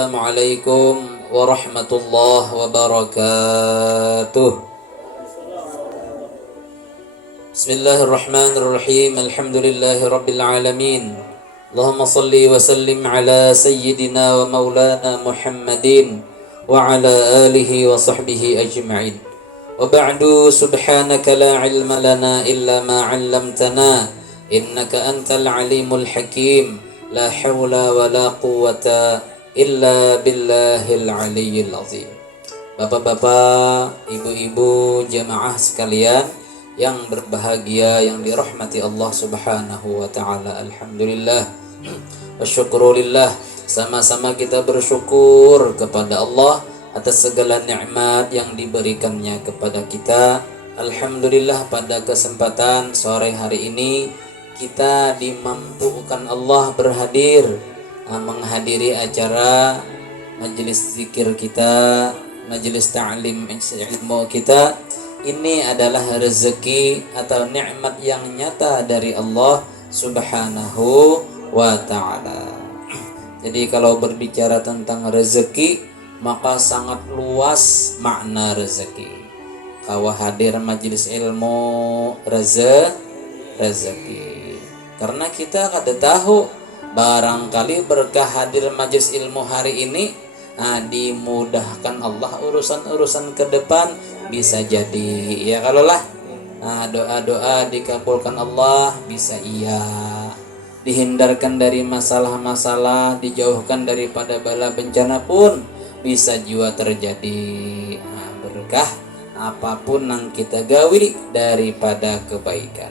Assalamualaikum warahmatullahi wabarakatuh. Bismillahirrahmanirrahim. Alhamdulillahi rabbil alamin. Allahumma salli wa sallim ala sayyidina wa maulana Muhammadin wa ala alihi wa sahbihi ajma'in. Wa ba'du, subhanaka la ilma lana illa ma 'allamtana innaka antal alimul hakim. La hawla wa la quwwata illa billahil aliyyil azim. Bapak-bapak, ibu-ibu, jamaah sekalian yang berbahagia, yang dirahmati Allah Subhanahu wa taala. Alhamdulillah wa syukrulillah. Sama-sama kita bersyukur kepada Allah atas segala nikmat yang diberikannya kepada kita. Alhamdulillah, pada kesempatan sore hari ini kita dimampukan Allah menghadiri acara majelis zikir kita, majelis ta'lim ilmu kita. Ini adalah rezeki atau nikmat yang nyata dari Allah Subhanahu wa ta'ala. Jadi kalau berbicara tentang rezeki, maka sangat luas makna rezeki. Kalau hadir majelis ilmu rezeki. Karena kita kada tahu, barangkali berkah hadir majelis ilmu hari ini, dimudahkan Allah urusan-urusan ke depan, bisa jadi ya kalau lah doa-doa dikabulkan Allah, bisa iya, dihindarkan dari masalah-masalah, dijauhkan daripada bala bencana pun bisa juga terjadi. Berkah apapun yang kita gawi daripada kebaikan.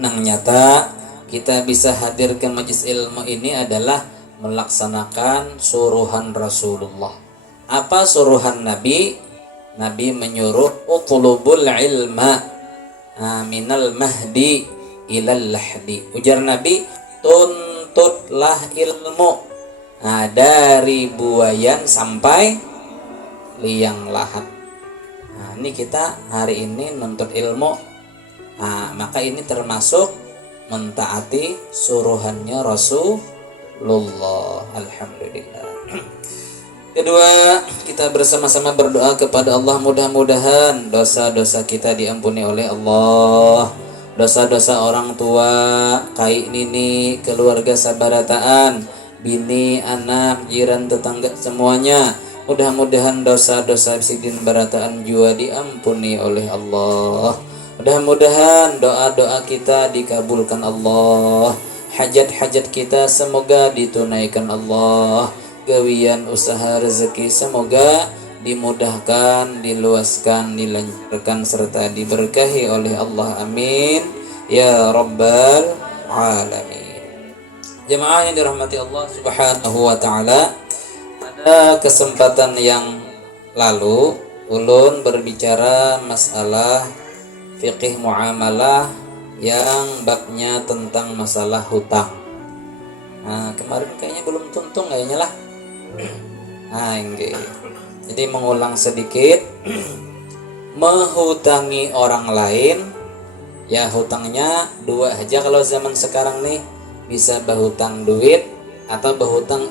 Nang nyata kita bisa hadir ke majelis ilmu ini adalah melaksanakan suruhan Rasulullah. Apa suruhan Nabi? Nabi menyuruh utlubul ilma minal mahdi ilal lahdi. Ujar Nabi, tuntutlah ilmu dari buayan sampai liang lahat. Ini kita hari ini nuntut ilmu. Maka ini termasuk mentaati suruhannya Rasulullah. Alhamdulillah. Kedua, kita bersama-sama berdoa kepada Allah, mudah-mudahan dosa-dosa kita diampuni oleh Allah. Dosa-dosa orang tua, kai nini, keluarga sabarataan, bini, anak, jiran, tetangga, semuanya. Mudah-mudahan dosa-dosa sidin barataan juga diampuni oleh Allah. Mudah-mudahan doa-doa kita dikabulkan Allah. Hajat-hajat kita semoga ditunaikan Allah. Gawian usaha rezeki semoga dimudahkan, diluaskan, dilancarkan serta diberkahi oleh Allah. Amin ya rabbal alamin. Jemaah yang dirahmati Allah Subhanahu wa taala, pada kesempatan yang lalu ulun berbicara masalah fiqih muamalah yang babnya tentang masalah hutang. Kemarin kayaknya belum tuntung kayaknya lah. Jadi mengulang sedikit, menghutangi orang lain, ya hutangnya dua aja kalau zaman sekarang nih, bisa berhutang duit atau berhutang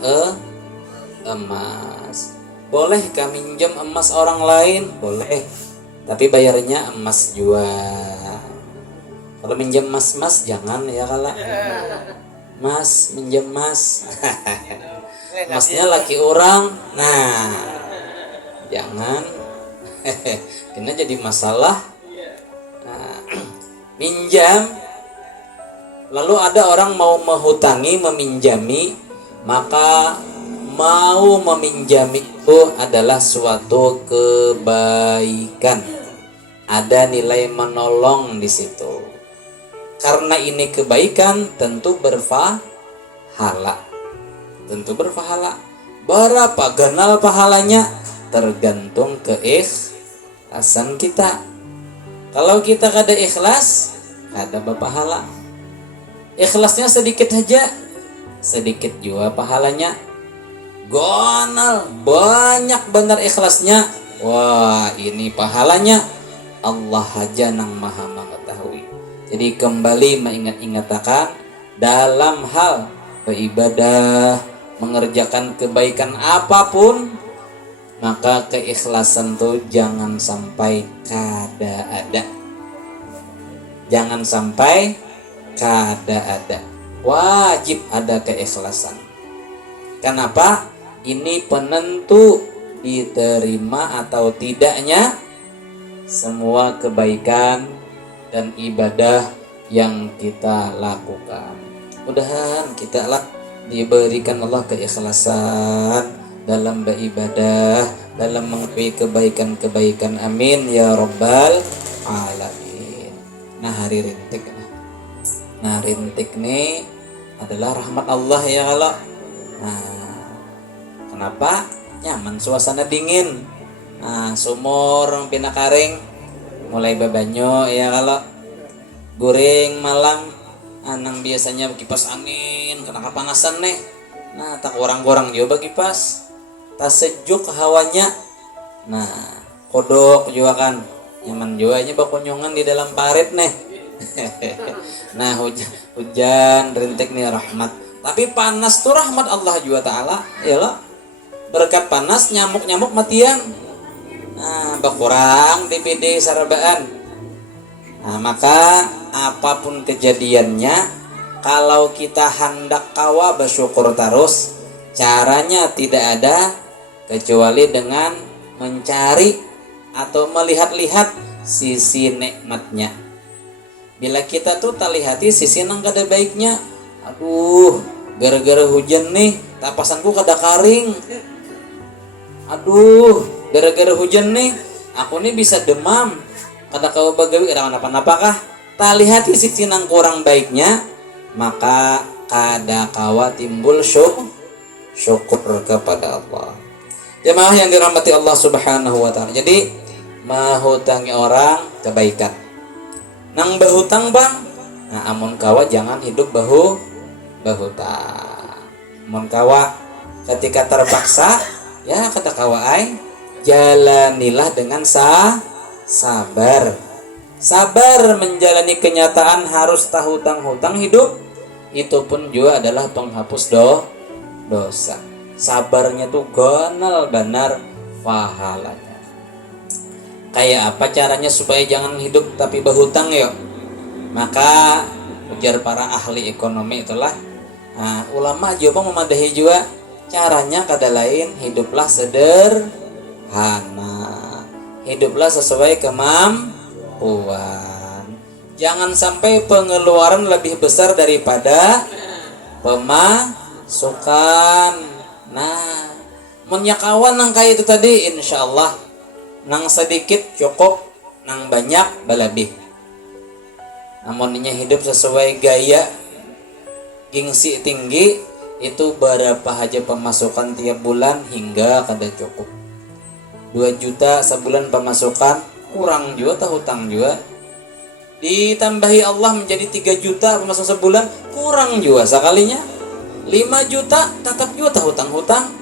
emas. Boleh kami minjem emas orang lain? Boleh, tapi bayarnya emas juga. Kalau minjem mas jangan ya kalah. Mas minjem mas, masnya laki orang, jangan. Kena jadi masalah. Minjam, lalu ada orang mau menghutangi, meminjami, maka mau meminjami itu adalah suatu kebaikan. Ada nilai menolong di situ. Karena ini kebaikan, tentu berpahala. Berapa ganal pahalanya? Tergantung keikhlasan kita. Kalau kita kada ikhlas, kada berpahala. Ikhlasnya sedikit aja, sedikit juga pahalanya. Gonal banyak benar ikhlasnya, wah ini pahalanya Allah aja nang maha mengetahui. Jadi kembali mengingat-ingatkan dalam hal beribadah, mengerjakan kebaikan apapun, maka keikhlasan tuh jangan sampai kada ada. Jangan sampai kada ada. Wajib ada keikhlasan. Kenapa? Ini penentu diterima atau tidaknya semua kebaikan dan ibadah yang kita lakukan. Mudah-mudahan kita diberikan Allah keikhlasan dalam beribadah, dalam mengakui kebaikan-kebaikan. Amin ya rabbal alamin. Nah, hari rintik. Nah, rintik ini adalah rahmat Allah ya kalau. Nah, kenapa? Nyaman, suasana dingin. Nah, sumur pina karing mulai babanyo ya kalau. Goreng malam anang biasanya kipas angin kena kepanasan nih. Nah, tak orang-orang juga kipas. Tak sejuk hawanya. Nah, kodok juga kan. Nyaman juga aja bakunyongan di dalam parit nih. Nah, hujan rintik nih rahmat. Tapi panas tuh rahmat Allah juga Ta'ala. Yalah. Berkat panas nyamuk-nyamuk matian. Nah, bakurang DPD sarabaan. Nah, maka apapun kejadiannya, kalau kita hendak kawa bersyukur terus, caranya tidak ada kecuali dengan mencari atau melihat-lihat sisi nikmatnya. Bila kita tuh tak lihati sisi nang kada baiknya, aduh, gara-gara hujan nih, tapasanku kada karing. Aduh, gara-gara hujan nih, aku nih bisa demam. Kada kau bagawi kada kenapa-napa kah? Tak lihati sisi nang kurang baiknya, maka kada kawa timbul syukur kepada Allah. Jemaah yang dirahmati Allah Subhanahu wa taala. Jadi menghutangi orang kebaikan. Nang bahutang bang, nah amun kawa jangan hidup bahutang. Amun kawa ketika terpaksa, ya kata kawa ai, jalanilah dengan sabar. Sabar menjalani kenyataan harus hutang-hutang hidup. Itu pun juga adalah penghapus dosa. Sabarnya tuh gonal benar pahalanya. Kayak apa caranya supaya jangan hidup tapi berhutang yuk? Maka ujar para ahli ekonomi itulah, nah, ulama juga memadahi juga caranya kada lain, hiduplah sederhana, hiduplah sesuai kemampuan. Jangan sampai pengeluaran lebih besar daripada pemasukan. Nah, menyakawan nang kayak itu tadi, insya Allah nang sedikit cukup, nang banyak balabih. Namunnya hidup sesuai gaya gengsi tinggi, itu berapa aja pemasukan tiap bulan hingga kada cukup. 2 juta sebulan pemasukan, kurang juga hutang juga. Ditambahi Allah menjadi 3 juta pemasukan sebulan, kurang juga sekalinya. 5 juta tetap juga hutang-hutang.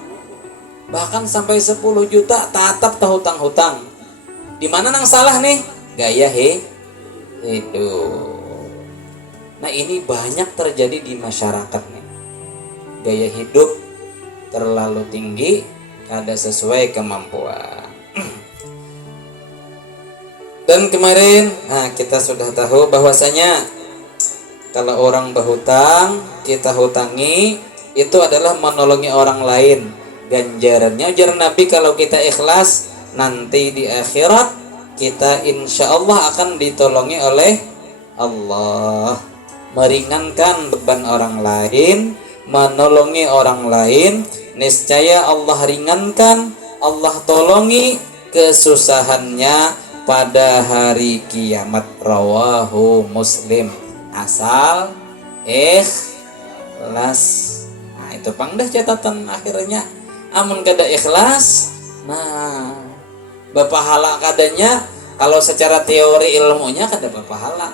Bahkan sampai 10 juta tatap hutang-hutang. Di mana nang salah nih? Gaya hidup. Nah, ini banyak terjadi di masyarakat nih. Gaya hidup terlalu tinggi, kada sesuai kemampuan. Dan kemarin kita sudah tahu bahwasanya kalau orang berhutang, kita hutangi, itu adalah menolongi orang lain. Ganjarannya ujar Nabi kalau kita ikhlas, nanti di akhirat kita insya Allah akan ditolongi oleh Allah. Meringankan beban orang lain, menolongi orang lain, niscaya Allah ringankan, Allah tolongi kesusahannya pada hari kiamat. Rawahu Muslim. Asal ikhlas. Nah, itu pangdah catatan akhirnya. Amun kada ikhlas, nah berpahala kadanya. Kalau secara teori ilmunya kada berpahala.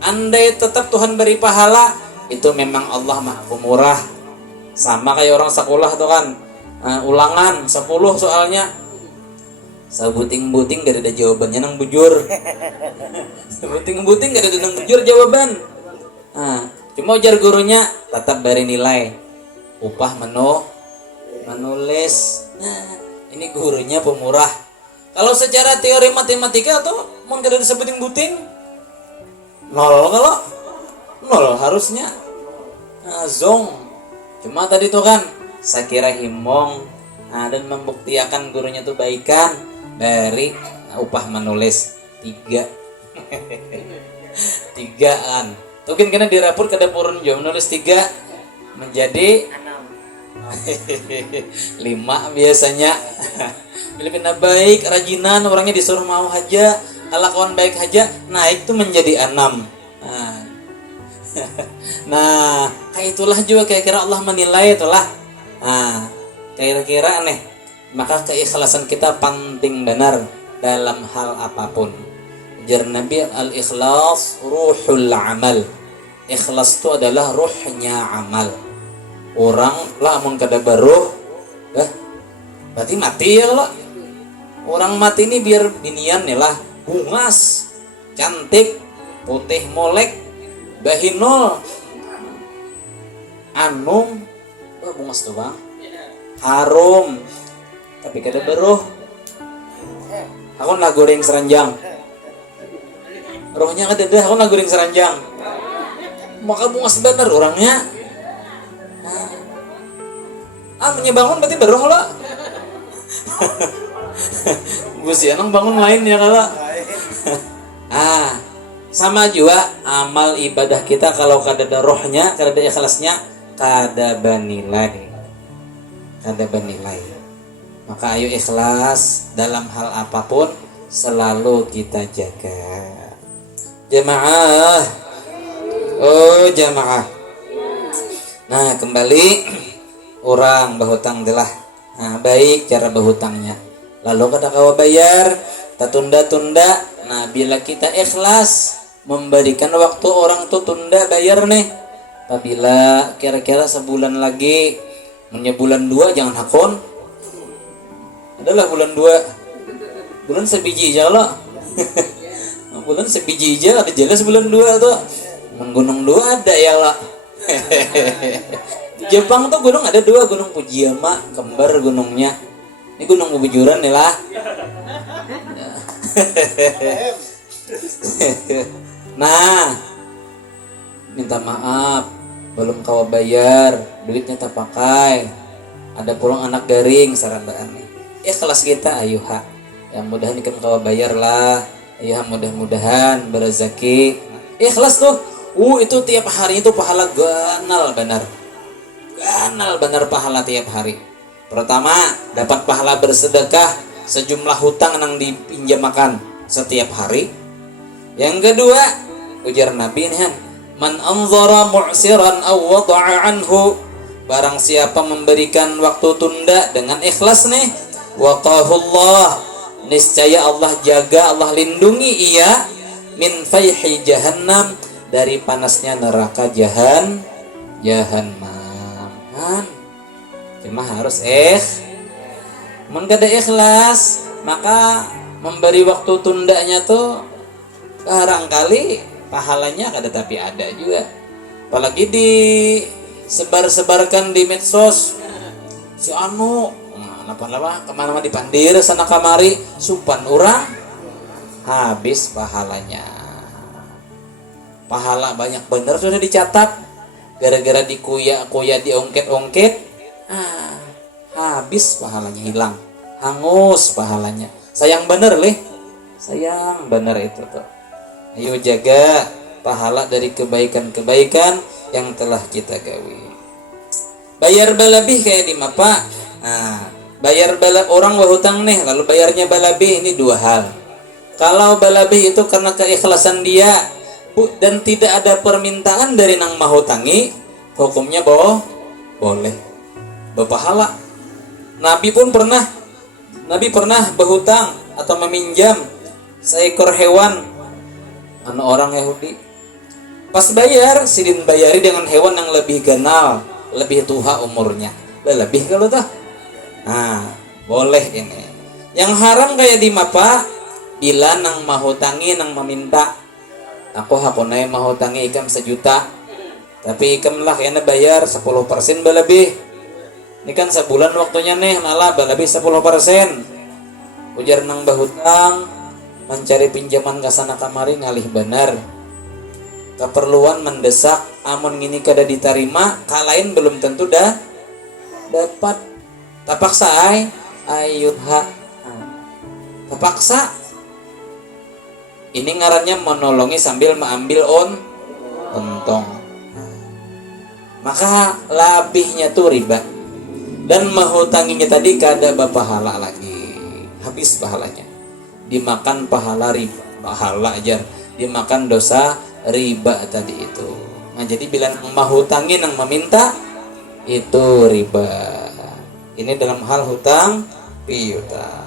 Andai tetap Tuhan beri pahala, itu memang Allah Maha Pemurah. Sama kayak orang sekolah tuh kan, ulangan 10 soalnya, sebuting-buting gak ada jawabannya nang bujur. Sebuting-buting gak ada nang bujur jawaban. Cuma ujar gurunya tetap beri nilai. upah menulis. Nah, ini gurunya pemurah. Kalau secara teori matematika atau mau kada disebutin buting nol, kalau nol harusnya. Nah, zong. Cuma tadi tuh kan Sakira himong, dan membuktikan gurunya tuh baikan dari upah menulis 3. 3 kan. Mungkin kena dirapur ke dapurun jo menulis 3 menjadi 5 biasanya. Bila kena baik, rajinan, orangnya disuruh mau aja, kelakuan baik aja, naik tuh menjadi 6. Nah, kayak itulah juga kira-kira Allah menilai itulah. Nah, kira-kira aneh. Maka keikhlasan kita penting benar dalam hal apapun. Ujar Nabi, al-ikhlas ruhul amal. Ikhlas itu adalah ruhnya amal. Orang lah mun kada baruh, berarti mati ya kalau. Orang mati ini biar binian nih lah, bungas, cantik, putih molek, bahinol, anum, bungas tuh bang, harum, tapi kada baruh. Aku nak goreng seranjang, rohnya kada ada. Aku nak goreng seranjang, maka bungas bener orangnya. Menyebangun berarti baruh lo. Gus ya nang bangun lain ya kalau. Sama juga amal ibadah kita kalau kada ada rohnya, kada ada ikhlasnya, kada bernilai. Maka ayo ikhlas dalam hal apapun selalu kita jaga. Jamaah. Oh jamaah. Nah kembali orang berhutang adalah baik cara berhutangnya. Lalu kada kawa bayar, tak tunda-tunda. Nah bila kita ikhlas memberikan waktu orang tuh tunda bayar nih. Apabila kira-kira sebulan lagi, bulan 2 jangan hakon. Adalah bulan 2, bulan sebiji aja lo. Bulan sebiji aja ada jelas bulan 2 tuh. Gunung 2 ada ya lo. Di Jepang tuh gunung ada 2, gunung Fujiyama, kembar gunungnya. Ini gunung Bubujuran nih lah. Nah, minta maaf, belum kawa bayar, duitnya tak pakai. Ada pulang anak garing sarandaan nih. Ikhlas kita ayuha. Ya mudahan ikan kawa bayar lah. Ya mudah-mudahan berezeki. Ikhlas tuh. Itu tiap hari itu pahala ganal benar pahala tiap hari. Pertama, dapat pahala bersedekah sejumlah hutang yang dipinjamakan setiap hari. Yang kedua, ujar Nabi nih, man anzara mu'siran aw wada'a anhu, barang siapa memberikan waktu tunda dengan ikhlas nih, waqahullah, niscaya Allah jaga, Allah lindungi ia min fayhi jahannam, dari panasnya neraka jahannam. Cuma harus kada ikhlas, maka memberi waktu tundanya tuh barangkali pahalanya kada tapi ada juga. Apalagi disebar-sebarkan di medsos si anu kemana-mana dipandir sana kamari supan orang, habis pahalanya. Pahala banyak bener sudah dicatat, gara-gara dikuya diongket-ongket, habis pahalanya, hilang, hangus pahalanya. Sayang bener sayang bener itu tuh. Ayo jaga pahala dari kebaikan-kebaikan yang telah kita gawi. Bayar balabih kayak di mapa. Bayar orang berhutang nih, lalu bayarnya balabih, ini 2 hal. Kalau balabih itu karena keikhlasan dia dan tidak ada permintaan dari nang mahutangi, hukumnya boleh berpahala. Nabi pernah berhutang atau meminjam seekor hewan orang Yahudi. Pas bayar, sidin bayari dengan hewan yang lebih ganal, lebih tua umurnya, lebih kalau tuh. Boleh ini. Yang haram kayak di mapa, bila nang mahutangi nang meminta, aku hapunai mahutangi ikam 1 juta, tapi ikam lah kena bayar 10% lebih. Ini kan sebulan waktunya nih, malah lebih 10%. Ujar nang bahutang mencari pinjaman ke sana kamari ngalih benar. Keperluan mendesak, amun ngini kada diterima, kalain belum tentu dah dapat. Terpaksa ayuha. Terpaksa. Ini ngarannya menolongi sambil mengambil untung. Maka labihnya tuh riba. Dan menghutanginya tadi kada berpahala lagi, habis pahalanya, dimakan pahala riba, pahala aja dimakan dosa riba tadi itu. Nah jadi bila menghutangi yang meminta itu riba. Ini dalam hal hutang piutang.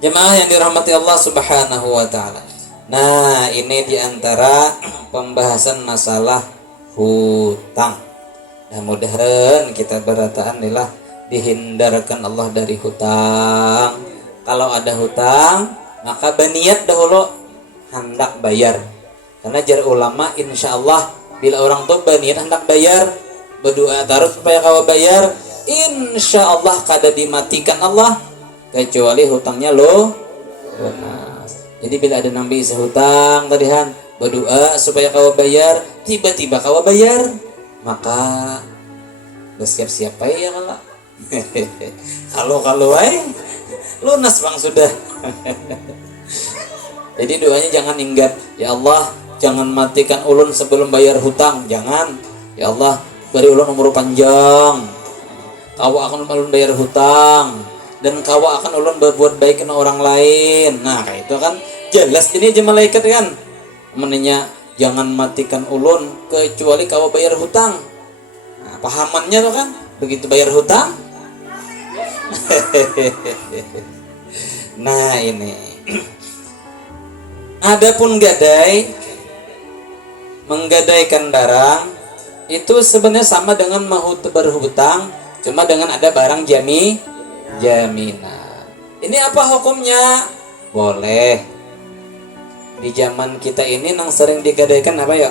Jemaah yang dirahmati Allah Subhanahu wa taala. Nah, ini diantara pembahasan masalah hutang. Nah, mudah-mudahan kita berataan adalah dihindarkan Allah dari hutang. Kalau ada hutang, maka berniat dahulu hendak bayar. Karena jar ulama, insya Allah bila orang tuh berniat hendak bayar, berdoa terus supaya kau bayar, insya Allah kada dimatikan Allah kecuali hutangnya lo lunas. Jadi bila ada nambi sehutang tadihan, berdoa supaya kau bayar, tiba-tiba kau bayar, maka bersiap-siap ya kalau lunas bang sudah. Jadi doanya jangan ingat, ya Allah jangan matikan ulun sebelum bayar hutang, jangan. Ya Allah beri ulun umur panjang, kau akan ulun bayar hutang, dan kau akan ulun berbuat baik ke orang lain. Nah kayak itu kan jelas ini aja malaikat kan menanya, jangan matikan ulun kecuali kau bayar hutang. Nah, pahamannya tuh kan begitu bayar hutang. Nah ini adapun gadai, menggadaikan barang itu sebenarnya sama dengan berhutang, cuma dengan ada barang jaminan. Ini apa hukumnya? Boleh. Di zaman kita ini yang sering digadaikan apa ya?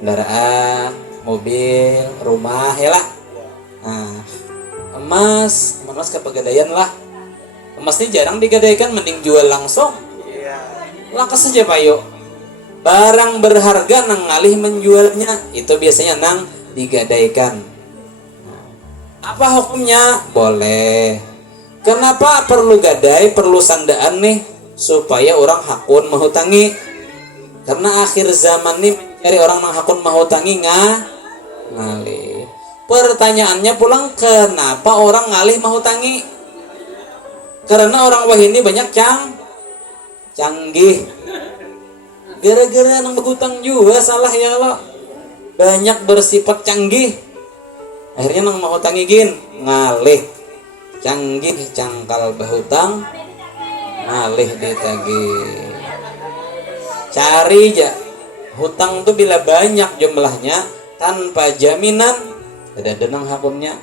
Kendaraan, mobil, rumah ya lah. Nah, emas ke pegadaian lah. Emas ini jarang digadaikan, mending jual langsung. Lakas saja Pak yuk. Barang berharga nang ngalih menjualnya itu biasanya nang digadaikan. Apa hukumnya? Boleh. Kenapa perlu gadai, perlu sandaan nih? Supaya orang hakun menghutangi. Karena akhir zaman nih mencari orang yang hakun menghutangi ngalih. Pertanyaannya pulang, kenapa orang ngalih menghutangi? Karena orang wahini banyak canggih. Gara-gara nang berhutang juga salah ya lo. Banyak bersifat canggih. Akhirnya nang menghutangi ngalih. Canggih cangkal berhutang, ngalih ditagih. Cari aja hutang tuh bila banyak jumlahnya tanpa jaminan, ada nang hakumnya.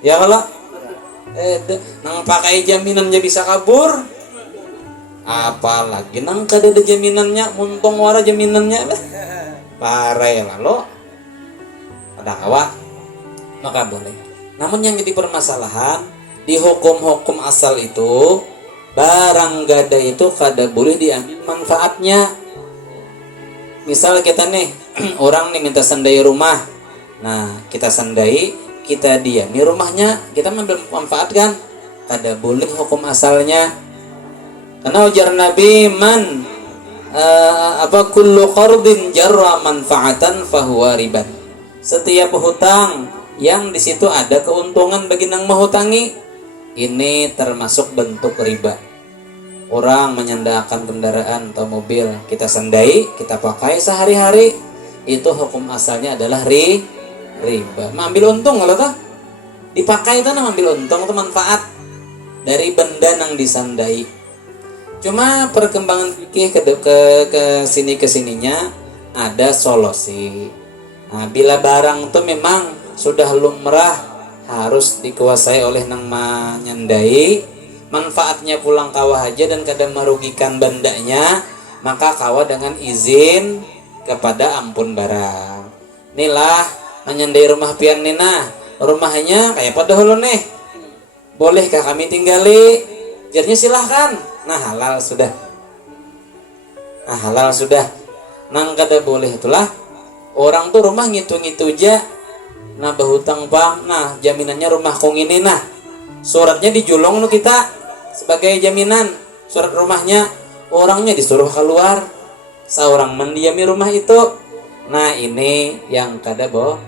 Ya kalau nang pakai jaminannya bisa kabur, apalagi nang kada ada jaminannya, untung wara jaminannya parah ya lalu ada kawa, maka boleh. Namun yang jadi permasalahan di hukum-hukum asal itu, barang gada itu kada boleh diambil manfaatnya. Misal kita nih orang nih minta sandai rumah, nah kita sandai, kita diami rumahnya, kita ambil manfaat kan, kada boleh hukum asalnya. Karena ujar Nabi, man kullu qardin jarra manfaatan fahuwa riban. Setiap hutang yang di situ ada keuntungan bagi nang menghutangi, ini termasuk bentuk riba. Orang menyandarkan kendaraan atau mobil, kita sandai, kita pakai sehari-hari, itu hukum asalnya adalah riba. Mengambil untung kalau tuh dipakai itu mengambil untung atau manfaat dari benda yang disandai. Cuma perkembangan fikih ke sini kesininya ada solusi. Nah, bila barang itu memang sudah lumrah harus dikuasai oleh nang menyandai, manfaatnya pulang kawah aja dan kadang merugikan bandanya, maka kawah dengan izin kepada ampun barang. Inilah menyandai rumah pian nina, rumahnya kayak pada dahulu nih, bolehkah kami tinggali? Jarnya silahkan. Nah halal sudah. Nang kada boleh itulah orang tuh rumah ngitu-ngitu aja. Nah bahutang pam. Nah jaminannya rumah kong ini, nah suratnya dijulung nu kita sebagai jaminan surat rumahnya, orangnya disuruh keluar, seorang mendiami rumah itu. Nah ini yang kada boleh.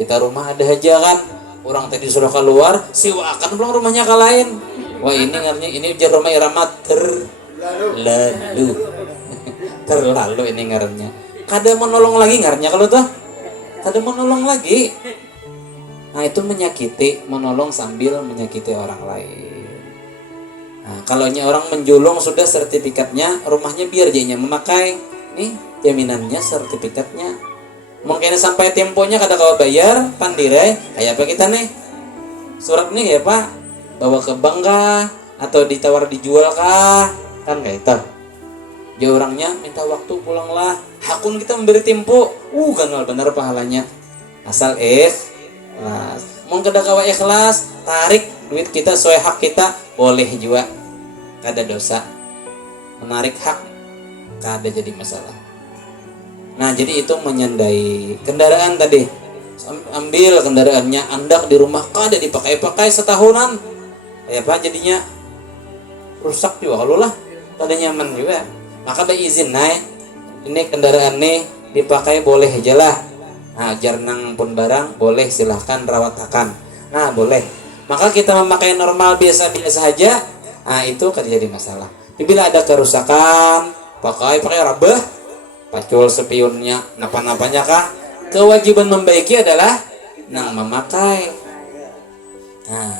Kita rumah ada aja kan, orang tadi suruh keluar, siwa akan pulang rumahnya ke lain. Wah ini ngarnya ini jar rumah irama terlalu ini ngarnya. Kada menolong lagi ngarnya kalau tuh, kada menolong lagi. Nah itu menyakiti, menolong sambil menyakiti orang lain. Nah kalau orang menjulung sudah sertifikatnya, rumahnya biar jadinya memakai, nih jaminannya sertifikatnya. Mungkin sampai temponya kada kau bayar pandirai kayak apa kita nih surat nih kayak apa, bawa ke bank kah atau ditawar dijual kah, kan kayak itu. Dia orangnya minta waktu pulanglah, hakun kita memberi tempo, ganal benar pahalanya asal ikhlas. Mau kada kawa ikhlas, tarik duit kita sesuai hak kita, boleh juga, kada dosa. Menarik hak kada jadi masalah. Nah jadi itu menyandai kendaraan tadi, ambil kendaraannya andak di rumah kada dipakai-pakai setahunan, kayak apa jadinya rusak juga kalau lah, kada nyaman juga. Maka beizin naik ini kendaraan nih dipakai boleh aja lah. Nah jarnang pun barang boleh, silahkan rawatakan. Nah boleh. Maka kita memakai normal biasa-biasa saja. Nah itu kada jadi masalah. Bila ada kerusakan, pakai rabah, pacul spionnya, napa-napanya kah, kewajiban membaiki adalah nang memakai. Nah,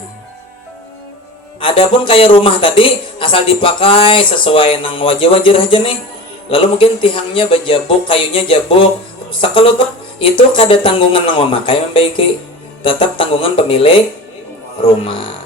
adapun kayak rumah tadi asal dipakai sesuai nang wajib-wajib aja nih. Lalu mungkin tihangnya bajabuk, kayunya jabuk, rusak kalau tuh itu kada tanggungan nang memakai membaiki, tetap tanggungan pemilik rumah.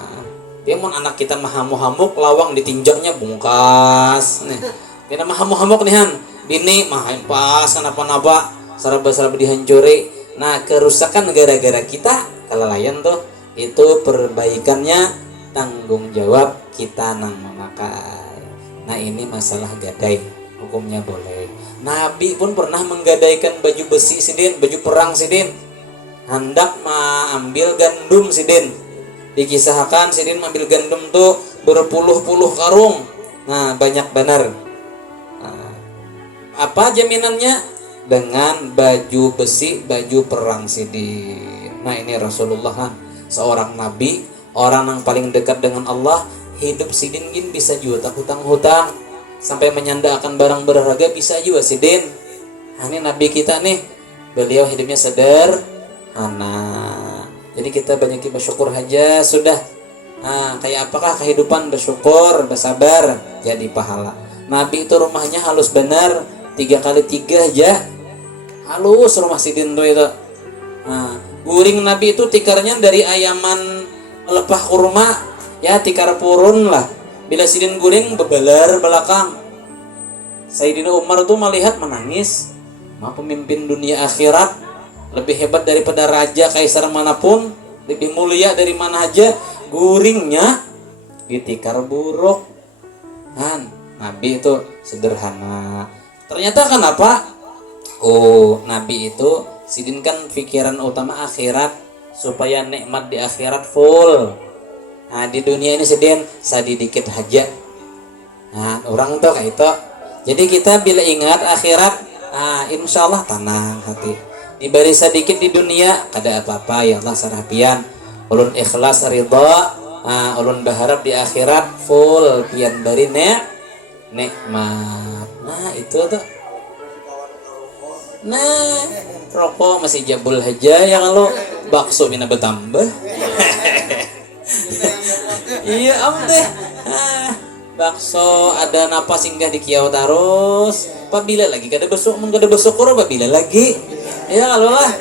Dia mau anak kita mahamuk-hamuk, lawang ditinjaknya bungkas nih. Kita mahamuk-hamuk nih han. Bini mahain pas kenapa-napa serba-serba dihancuri. Nah kerusakan gara-gara kita kelalaian tuh, itu perbaikannya tanggung jawab kita nang memakai. Nah ini masalah gadai, hukumnya boleh. Nabi pun pernah menggadaikan baju besi sidin, baju perang sidin, hendak ambil gandum sidin. Dikisahkan sidin ambil gandum tuh berpuluh-puluh karung. Nah banyak benar. Apa jaminannya? Dengan baju besi, baju perang sidin. Nah ini Rasulullah, seorang nabi, orang yang paling dekat dengan Allah, hidup sidin gin bisa juga tak hutang-hutang, sampai menyanda akan barang berharga bisa juga sidin. Nah ini nabi kita nih, beliau hidupnya sederhana. Jadi kita banyak bersyukur aja sudah. Nah kayak apakah kehidupan bersyukur, bersabar, jadi pahala. Nabi itu rumahnya halus benar, 3x3 aja halus rumah sidin tuh itu. Nah, guring Nabi itu tikarnya dari ayaman lepah kurma ya, tikar purun lah. Bila sidin guring bebalar belakang. Sayyidina Umar tuh melihat menangis. Pemimpin dunia akhirat lebih hebat daripada raja kaisar manapun, lebih mulia dari mana aja, guringnya ditikar buruk. Nabi itu sederhana. Ternyata kenapa? Nabi itu sidin kan pikiran utama akhirat, supaya nikmat di akhirat full. Nah di dunia ini sidin sadi dikit aja. Nah orang tuh kayak itu. Jadi kita bila ingat akhirat, insya Allah tenang hati. Diberi sedikit di dunia kada apa-apa, ya Allah sarapian. Ulun ikhlas ridha, ulun berharap di akhirat full pian bari nikmat. Nah itu tuh. Nah rokok masih jabul aja ya, kalau bakso bina bertambah. Iya am deh. Bakso ada napas singgah di kiau terus. Apabila lagi kada besok, kada bersyukur apabila lagi. Ya kalau lah.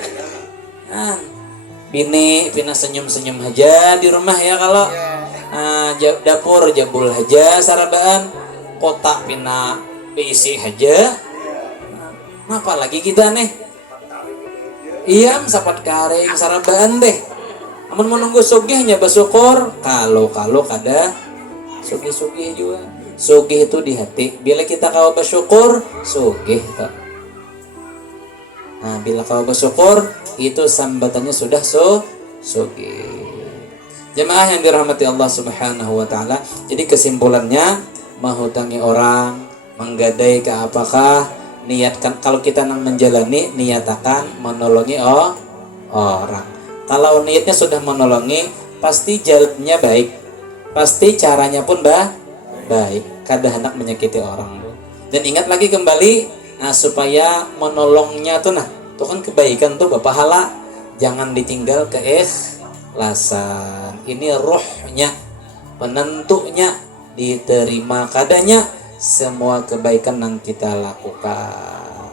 Bini pina senyum-senyum aja di rumah ya kalau. Dapur jabul aja sarabaan. Kotak pina beisi aja. Apa lagi kita nih? Iyam sapat karing sarabaan teh. Amun menunggu sugihnya bersyukur, kalau kada sugih-sugih juga. Sugih itu di hati. Bila kita kau bersyukur, sugih tak. Nah, bila kau bersyukur, itu sambatannya sudah sugih. Jemaah yang dirahmati Allah Subhanahu wa taala. Jadi kesimpulannya, menghutangi orang, menggadai ke apakah, niatkan kalau kita nang menjalani, niatakan menolongi orang. Kalau niatnya sudah menolongi, pasti jalannya baik, pasti caranya pun baik. Kada hendak menyakiti orang. Dan ingat lagi kembali, supaya menolongnya tuh itu kan kebaikan tuh pahala, jangan ditinggal keikhlasan. Ini ruhnya, penentunya diterima kadanya semua kebaikan yang kita lakukan.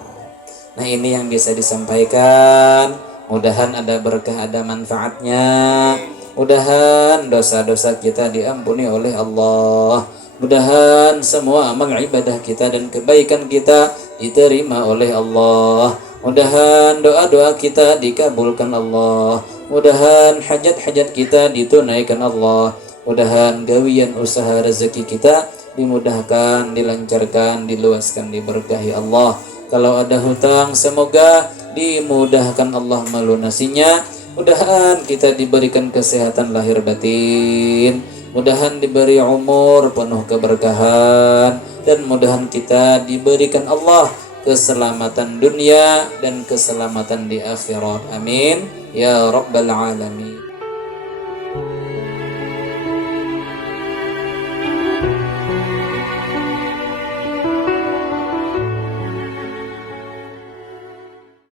Nah, ini yang bisa disampaikan. Mudahan ada berkah, ada manfaatnya. Mudahan dosa-dosa kita diampuni oleh Allah. Mudahan semua amal ibadah kita dan kebaikan kita diterima oleh Allah. Mudahan doa-doa kita dikabulkan Allah. Mudahan hajat-hajat kita ditunaikan Allah. Mudahan gawian usaha rezeki kita dimudahkan, dilancarkan, diluaskan, diberkahi Allah. Kalau ada hutang, semoga dimudahkan Allah melunasinya. Mudahan kita diberikan kesehatan lahir batin. Mudahan diberi umur penuh keberkahan. Dan mudahan kita diberikan Allah keselamatan dunia dan keselamatan di akhirat. Amin. Ya Rabbal Alamin.